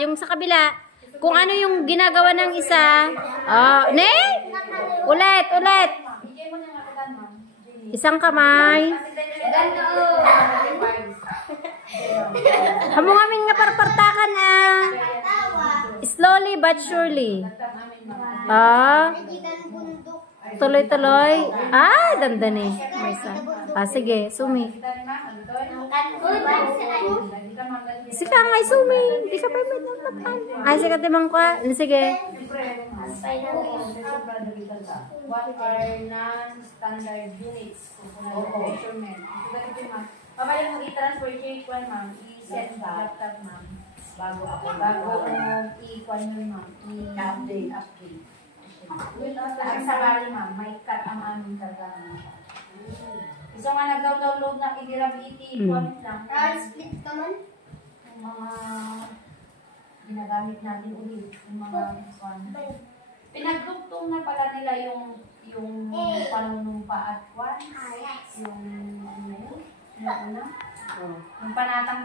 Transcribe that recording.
Yung sa kabila. Kung ano yung ginagawa ng isa. Ne? Ulit. Isang kamay. Hamungamin nga parpartakan slowly but surely. Tuloy-tuloy. Dandanis. Sige, sumi. Sika nga, sumi. Hindi ka pa may natapan. Sige, timang ka. Sige. What are non-standard units of measurement? Papalang mo i-transfer yung equal, ma'am. I-set sa laptop, ma'am. Bago i-equal nyo, ma'am. I-update. Ang sabali, ma'am. May cut ang aming kagano. So nga nag-download na i-gravity comment lang. Split naman? Yung mga ginagamit natin ulit. Yung mga pinagdugtong na pala nila yung panunumpa at kwan. Yung ano yun? Yung panatang